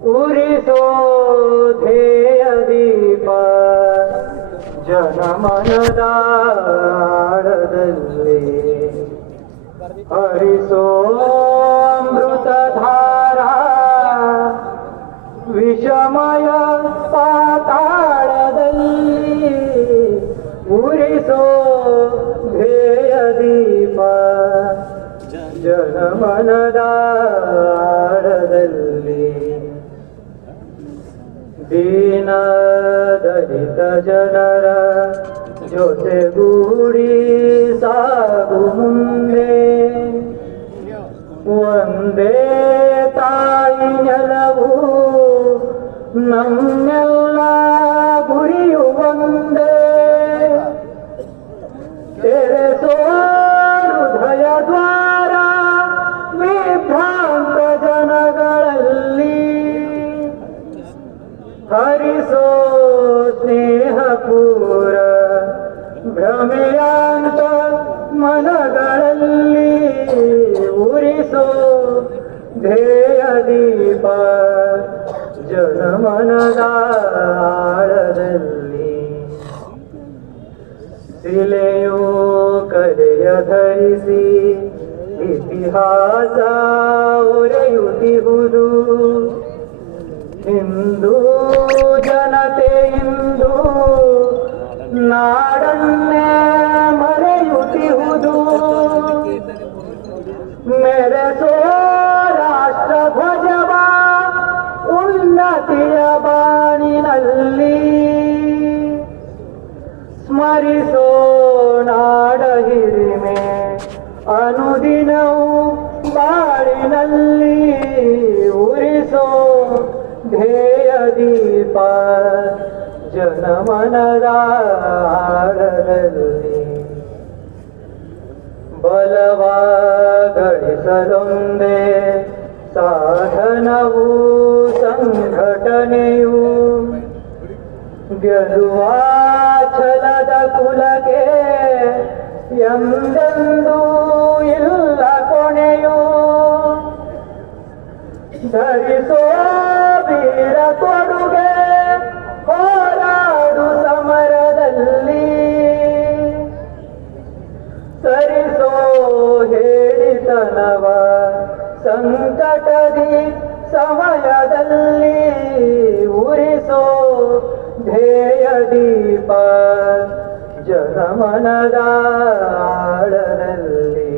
ಉರಿಸೋ ಧ್ಯೇಯ ದೀಪ ಜನಮನದಾಳದಲ್ಲಿ ಹರಿಸೋ ಅಮೃತಧಾರ ವಿಷಮಯ ಪಾತಾಳದಲ್ಲಿ ಉರಿಸೋ ಧ್ಯೇಯ ದೀಪ ಜನಮನದಾಳದಲ್ಲಿ ದೀನ ದಲಿತ ಜನರ ಜೊತೆಗೂಡಿ ಸಾಗು ಮುಂದೆ ಒಂದೇ ತಾಯಿ ನೆಲವು ನಮ್ಮೆಲ್ಲ ಗುರಿಯು ಒಂದೇ ತೆರೆಸೋ ಹೃದಯ ದ್ವಾರ ವಿಭ್ರಾಂತ ಜನಗಳಲ್ಲಿ ಹರಿಸೋ ಸ್ನೇಹಪೂರ ಭ್ರಮೆಯಾಂತ ಮನಗಳಲ್ಲಿ ಉರಿಸೋ ಧ್ಯೇಯ ದೀಪ ಜನಮನದಾಳದಲ್ಲಿ ಶಿಲೆಯು ಕಲೆಯ ಧರಿಸಿ ಇತಿಹಾಸ ಒರೆಯುತ್ತಿಹುದು ಹಿಂದೂ ಜನತೆ ಇಂದು ನಾಡನ್ನೇ ಮರೆಯುತ್ತಿಹುದು ಮೆರೆಸೋ ರಾಷ್ಟ್ರ ಧ್ವಜವ ಉನ್ನತಿಯ ಬಾಣಿನಲ್ಲಿ ಸ್ಮರಿಸೋ ನಾಡ ಹಿರಿಮೆ ಅನುದಿನವೂ ಬಾಳಿನಲ್ಲಿ ಉರಿಸೋ ಧ್ಯೇಯ ದೀಪ ಜನಮನದಾಳದಲ್ಲಿ ಬಲವ ಗಳಿಸಲೊಂದೇ ಸಾಧನವು ಸಂಘಟನೆಯು ಗೆಲುವ ಛಲದ ಕುಲಕ್ಕೆ ಎಂದೆಂದೂ ಇಲ್ಲ ಕೊನೆಯು ಧರಿಸೋ ವೀರ ಕೊಡುಗೆ ಹೋರಾಡು ಸಮರದಲ್ಲಿ ಸರಿಸೋ ಹೇಳಿತನವ ಸಂಕಟದಿ ಸಮಯದಲ್ಲಿ ಉರಿಸೋ ಧ್ಯೇಯ ದೀಪ ಜನಮನದಾಳದಲ್ಲಿ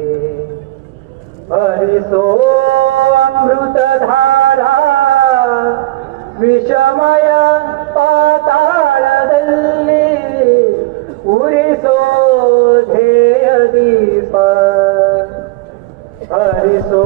ಹರಿಸೋ ಅಮೃತಧಾರ ವಿಷಮಯ ಪಾತಾಳದಲ್ಲಿ ಉರಿಸೋ ಧ್ಯೇಯ ದೀಪ ಹರಿಸೋ